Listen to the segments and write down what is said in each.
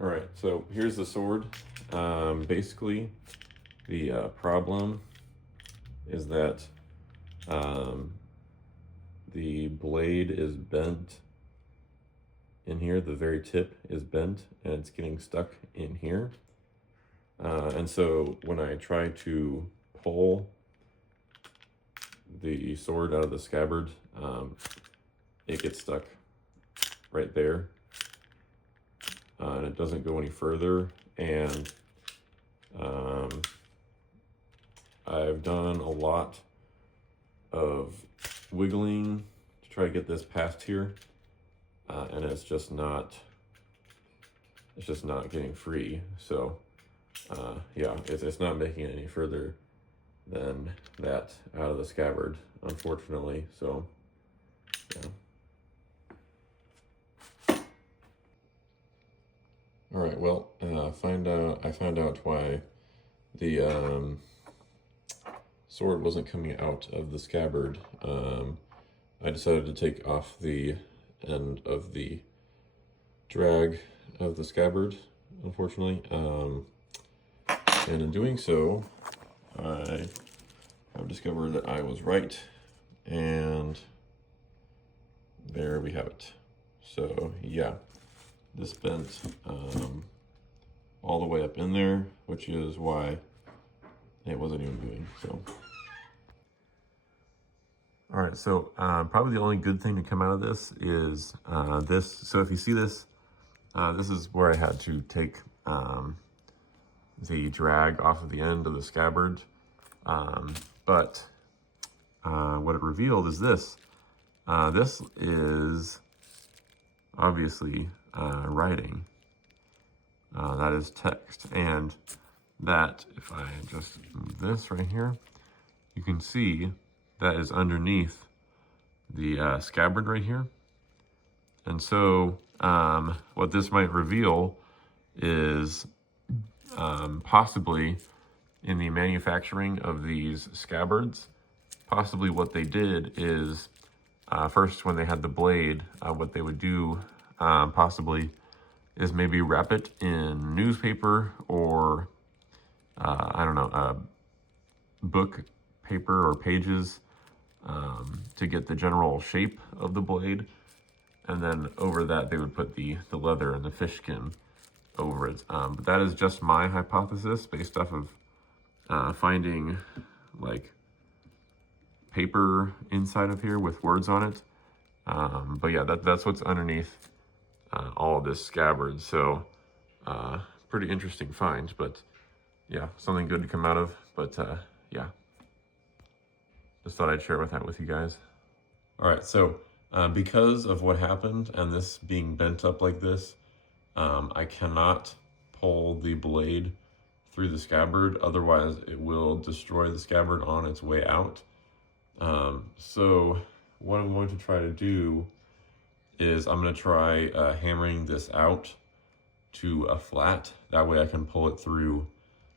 All right, so here's the sword. Basically, the problem is that the blade is bent in here. The very tip is bent and it's getting stuck in here. And so when I try to pull the sword out of the scabbard, it gets stuck right there. And it doesn't go any further. And I've done a lot of wiggling to try to get this past here, and it's just not getting free. So yeah, it's not making it any further than that out of the scabbard, unfortunately. So yeah. All right, well, I found out why the sword wasn't coming out of the scabbard. I decided to take off the end of the drag of the scabbard, unfortunately. And in doing so, I have discovered that I was right, and there we have it. So yeah, this bent all the way up in there, which is why it wasn't even moving. So all right, so probably the only good thing to come out of this is this. So if you see this, this is where I had to take the drag off of the end of the scabbard. But what it revealed is this. This is obviously writing. That is text. And that, if I just move this right here, you can see that is underneath the scabbard right here. And so what this might reveal is possibly in the manufacturing of these scabbards, possibly what they did is first, when they had the blade, what they would do possibly is maybe wrap it in newspaper or I don't know, book paper or pages to get the general shape of the blade. And then over that, they would put the leather and the fish skin over it. But that is just my hypothesis based off of finding like paper inside of here with words on it. But yeah, that's what's underneath all of this scabbard. So pretty interesting find, but yeah, something good to come out of. But yeah, just thought I'd share that with you guys. All right, so because of what happened and this being bent up like this, I cannot pull the blade through the scabbard, otherwise it will destroy the scabbard on its way out. So what I'm going to try to do is I'm going to try hammering this out to a flat. That way I can pull it through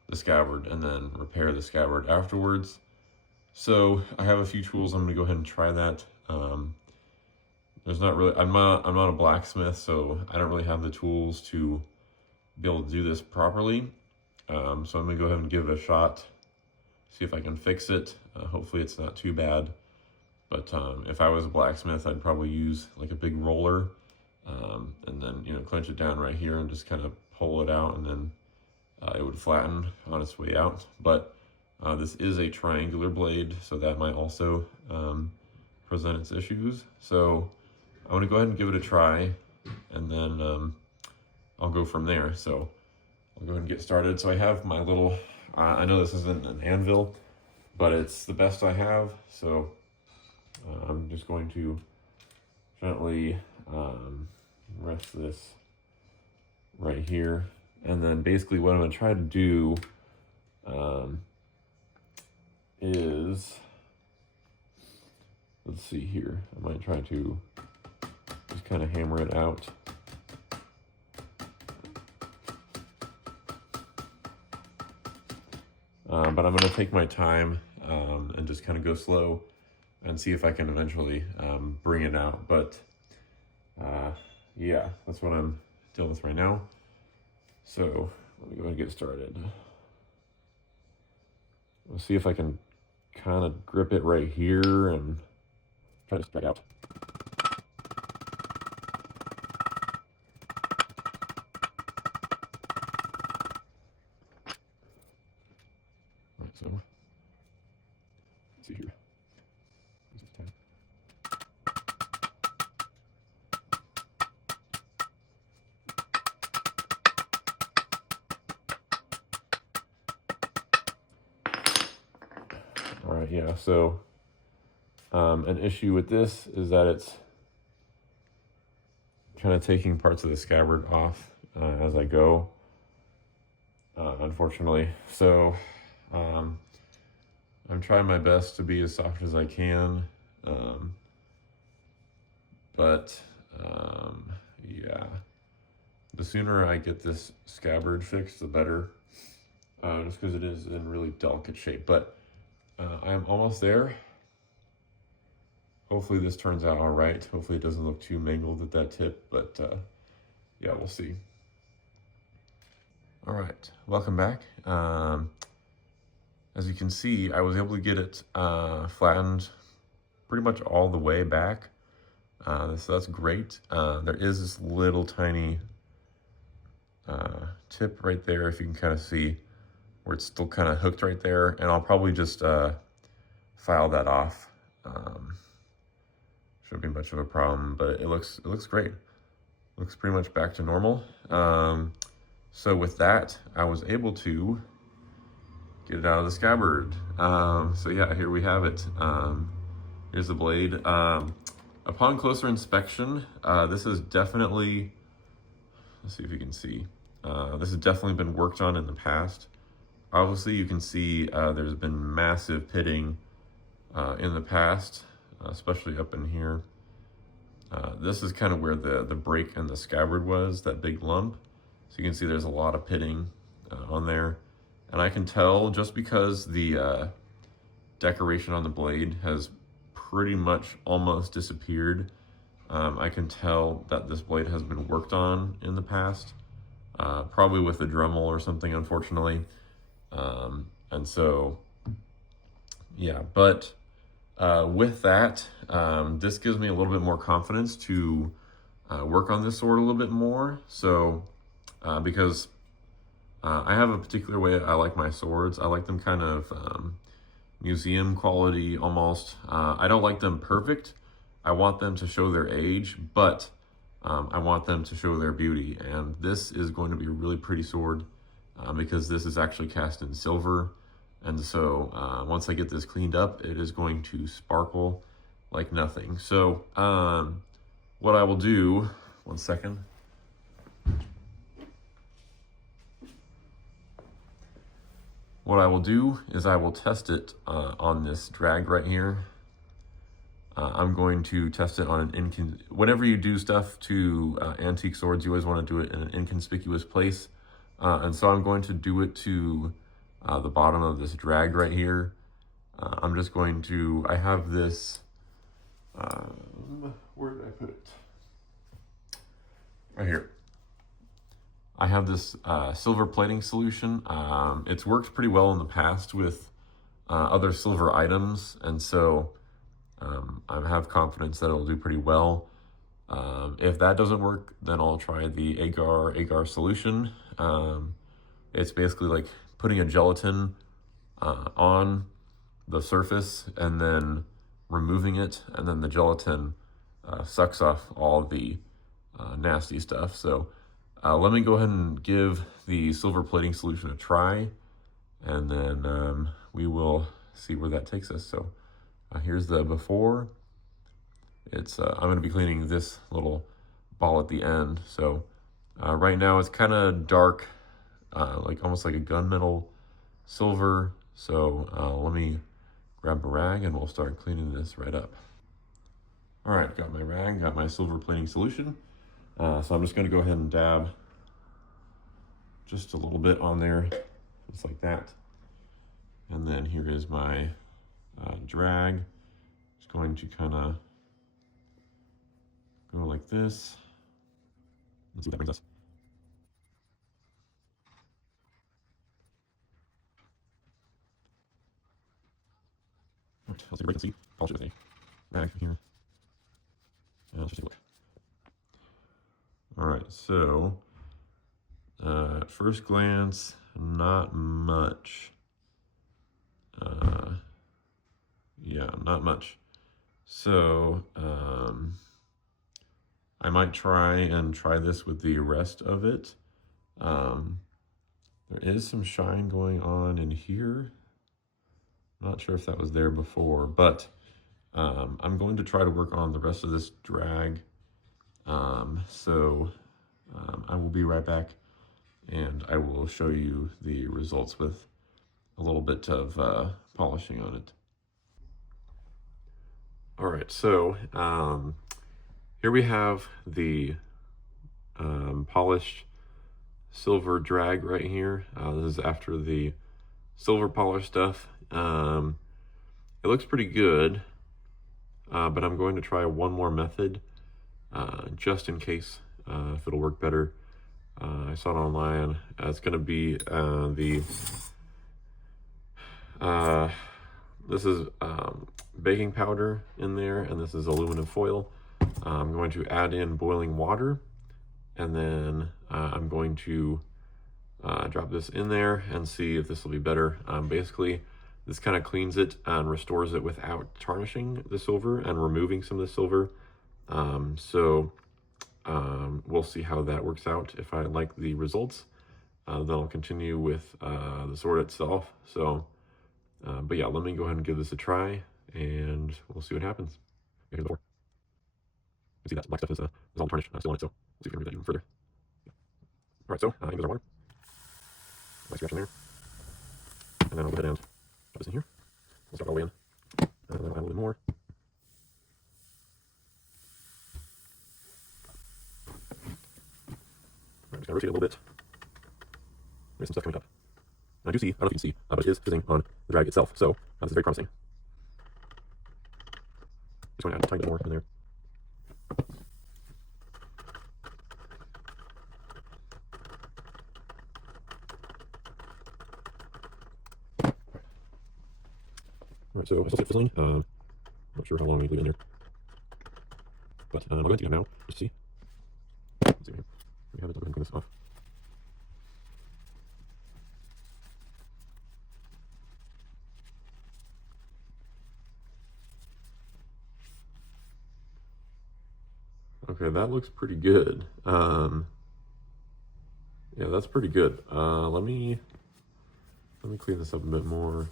the scabbard and then repair the scabbard afterwards. So I have a few tools. I'm going to go ahead and try that. There's not really, I'm not a blacksmith, so I don't really have the tools to be able to do this properly. So I'm going to go ahead and give it a shot, see if I can fix it. Hopefully it's not too bad. But if I was a blacksmith, I'd probably use like a big roller and then, you know, clench it down right here and just kind of pull it out, and then it would flatten on its way out. But this is a triangular blade, so that might also present its issues. So I'm going to go ahead and give it a try, and then I'll go from there. So I'll go ahead and get started. So I have my little, I know this isn't an anvil, but it's the best I have. So I'm just going to gently rest this right here. And then basically what I'm going to try to do is, let's see here, I might try to just kind of hammer it out. But I'm going to take my time and just kind of go slow and see if I can eventually bring it out. But yeah, that's what I'm dealing with right now. So let me go ahead and get started. We'll see if I can kind of grip it right here and try to spread out. All right, so let's see here. All right, yeah, so an issue with this is that it's kind of taking parts of the scabbard off as I go, unfortunately. So I'm trying my best to be as soft as I can, but yeah, the sooner I get this scabbard fixed, the better, just because it is in really delicate shape. But I am almost there. Hopefully this turns out all right. Hopefully it doesn't look too mangled at that tip, but yeah, we'll see. All right, welcome back. As you can see, I was able to get it flattened pretty much all the way back. So that's great. There is this little tiny tip right there, if you can kind of see where it's still kind of hooked right there, and I'll probably just file that off. Shouldn't be much of a problem, but it looks great. Looks pretty much back to normal. So with that, I was able to get it out of the scabbard. So yeah, here we have it. Here's the blade. Upon closer inspection, this is definitely, let's see if you can see, this has definitely been worked on in the past. Obviously you can see there's been massive pitting in the past, especially up in here. This is kind of where the break in the scabbard was, that big lump. So you can see there's a lot of pitting on there. And I can tell just because the decoration on the blade has pretty much almost disappeared. I can tell that this blade has been worked on in the past, probably with a Dremel or something, unfortunately. And so, yeah, but with that, this gives me a little bit more confidence to work on this sword a little bit more. So, because I have a particular way I like my swords. I like them kind of museum quality almost. I don't like them perfect. I want them to show their age, but I want them to show their beauty. And this is going to be a really pretty sword because this is actually cast in silver. And so once I get this cleaned up, it is going to sparkle like nothing. So what I will do, one second. What I will do is I will test it on this drag right here. I'm going to test it on an whenever you do stuff to antique swords, you always want to do it in an inconspicuous place. And so I'm going to do it to the bottom of this drag right here. I'm just going to, I have this, where did I put it? Right here. I have this silver plating solution. It's worked pretty well in the past with other silver items, and so I have confidence that it'll do pretty well. If that doesn't work, then I'll try the agar solution. It's basically like putting a gelatin on the surface and then removing it, and then the gelatin sucks off all the nasty stuff. So let me go ahead and give the silver plating solution a try, and then we will see where that takes us. So here's the before. It's I'm going to be cleaning this little ball at the end. So right now it's kind of dark, like almost like a gunmetal silver. So let me grab a rag and we'll start cleaning this right up. All right, got my rag, got my silver plating solution. So I'm just going to go ahead and dab just a little bit on there, just like that. And then here is my drag. Just going to kind of go like this. Let's see what that brings us. let's take a break and see. Polish it with a rag here. And let's just take a look. All right, so at first glance, not much. Yeah, not much. So I might try this with the rest of it. There is some shine going on in here. Not sure if that was there before, but I'm going to try to work on the rest of this drag. I will be right back, and I will show you the results with a little bit of polishing on it. All right, so here we have the polished silver drag right here. This is after the silver polish stuff. It looks pretty good, but I'm going to try one more method just in case if it'll work better. I saw it online. It's going to be this is baking powder in there, and this is aluminum foil. I'm going to add in boiling water, and then I'm going to drop this in there and see if this will be better. Basically, this kind of cleans it and restores it without tarnishing the silver and removing some of the silver. We'll see how that works out. If I like the results, then I'll continue with the sword itself. But yeah, let me go ahead and give this a try, and we'll see what happens. Here's the door. You can see that black stuff is all tarnished still on it, so let's see if we can remove that even further. All right, so here goes our water. Nice scratch in there. And then I'll go ahead and drop this in here. We'll drop it all the way in. And then I'll add a little bit more. All right, just gonna rotate it a little bit. There's some stuff coming up. And I do see, I don't know if you can see, but it is fizzing on the drag itself, so this is very promising. Just going to add a tiny bit more in there. Alright, so I still see it fizzling. Not sure how long we leave it in there. But I'll go ahead and do that now, just to see. Let's see here. We have it, I'll go ahead and clean this off. Okay, that looks pretty good. Yeah, that's pretty good. Let me clean this up a bit more.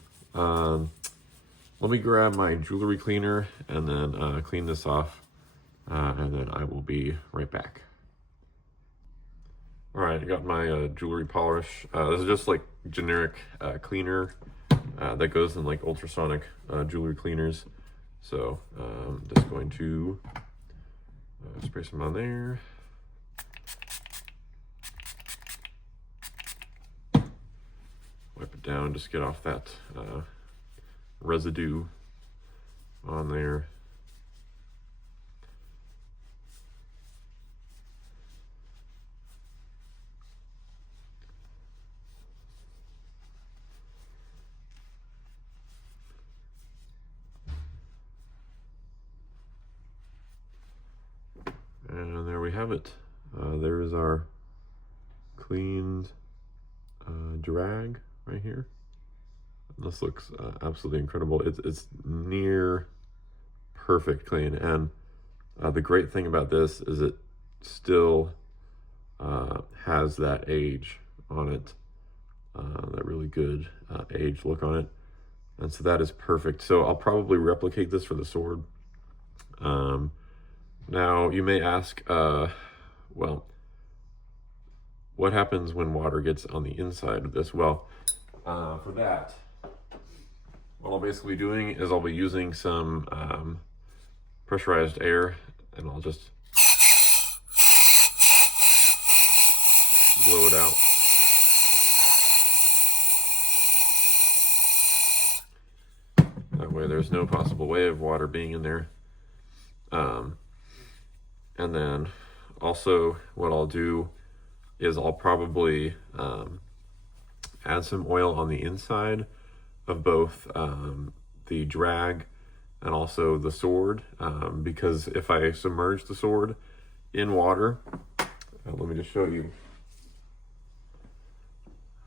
Let me grab my jewelry cleaner and then clean this off, and then I will be right back. All right, I got my jewelry polish. This is just like generic cleaner that goes in like ultrasonic jewelry cleaners. So just going to spray some on there. Wipe it down, just get off that residue on there. And there we have it. There is our cleaned drag right here. This looks absolutely incredible. It's near perfect clean, and the great thing about this is it still has that age on it, that really good age look on it, and so that is perfect. So I'll probably replicate this for the sword. Now you may ask, well, what happens when water gets on the inside of this? Well, for that, what I'll basically be doing is I'll be using some pressurized air, and I'll just blow it out. That way there's no possible way of water being in there. And then also what I'll do is I'll probably add some oil on the inside of both the drag and also the sword, because if I submerge the sword in water, let me just show you.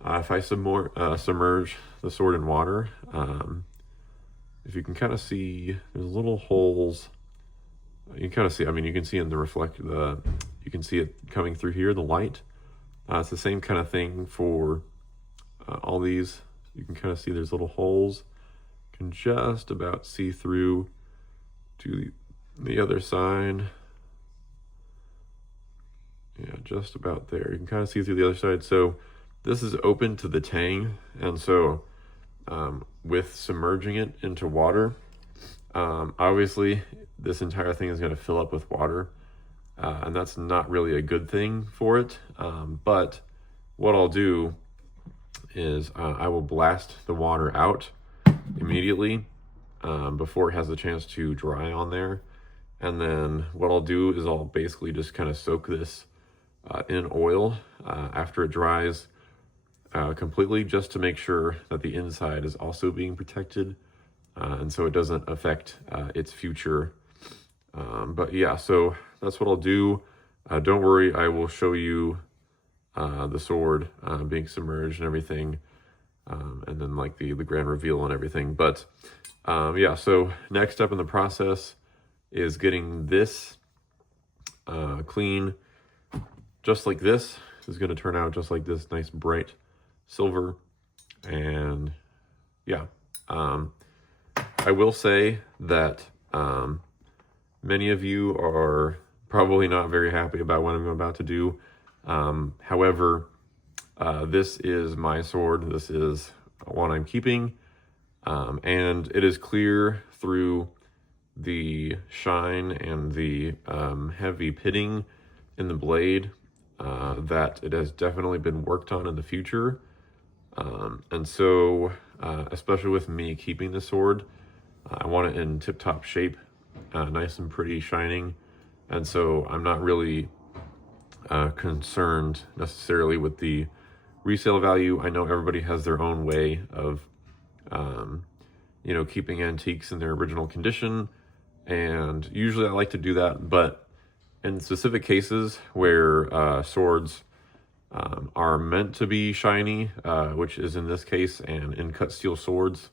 If I submerge the sword in water, if you can kind of see, there's little holes. You can kind of see, I mean, you can see in the you can see it coming through here, the light. It's the same kind of thing for all these. You can kind of see there's little holes. You can just about see through to the other side. Yeah, just about there. You can kind of see through the other side. So this is open to the tang, and so with submerging it into water, obviously this entire thing is going to fill up with water, and that's not really a good thing for it. But what I'll do is I will blast the water out immediately before it has a chance to dry on there. And then what I'll do is I'll basically just kind of soak this in oil after it dries completely, just to make sure that the inside is also being protected, and so it doesn't affect its future. But yeah, so that's what I'll do. Don't worry, I will show you the sword being submerged and everything, and then like the grand reveal and everything. But yeah, so next step in the process is getting this clean, just like this. This is going to turn out just like this, nice bright silver. And yeah, I will say that many of you are probably not very happy about what I'm about to do. However, this is my sword. This is one I'm keeping, and it is clear through the shine and the heavy pitting in the blade that it has definitely been worked on in the future. And so, especially with me keeping the sword, I want it in tip-top shape, nice and pretty, shining. And so I'm not really concerned necessarily with the resale value. I know everybody has their own way of, you know, keeping antiques in their original condition. And usually I like to do that, but in specific cases where swords are meant to be shiny, which is in this case, and in cut steel swords,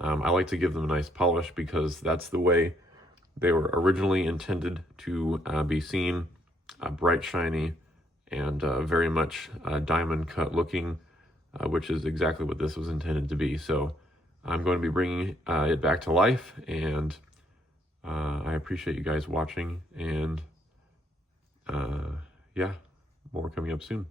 I like to give them a nice polish, because that's the way they were originally intended to be seen, bright, shiny, and very much diamond cut looking, which is exactly what this was intended to be. So I'm going to be bringing it back to life, and I appreciate you guys watching, and yeah, more coming up soon.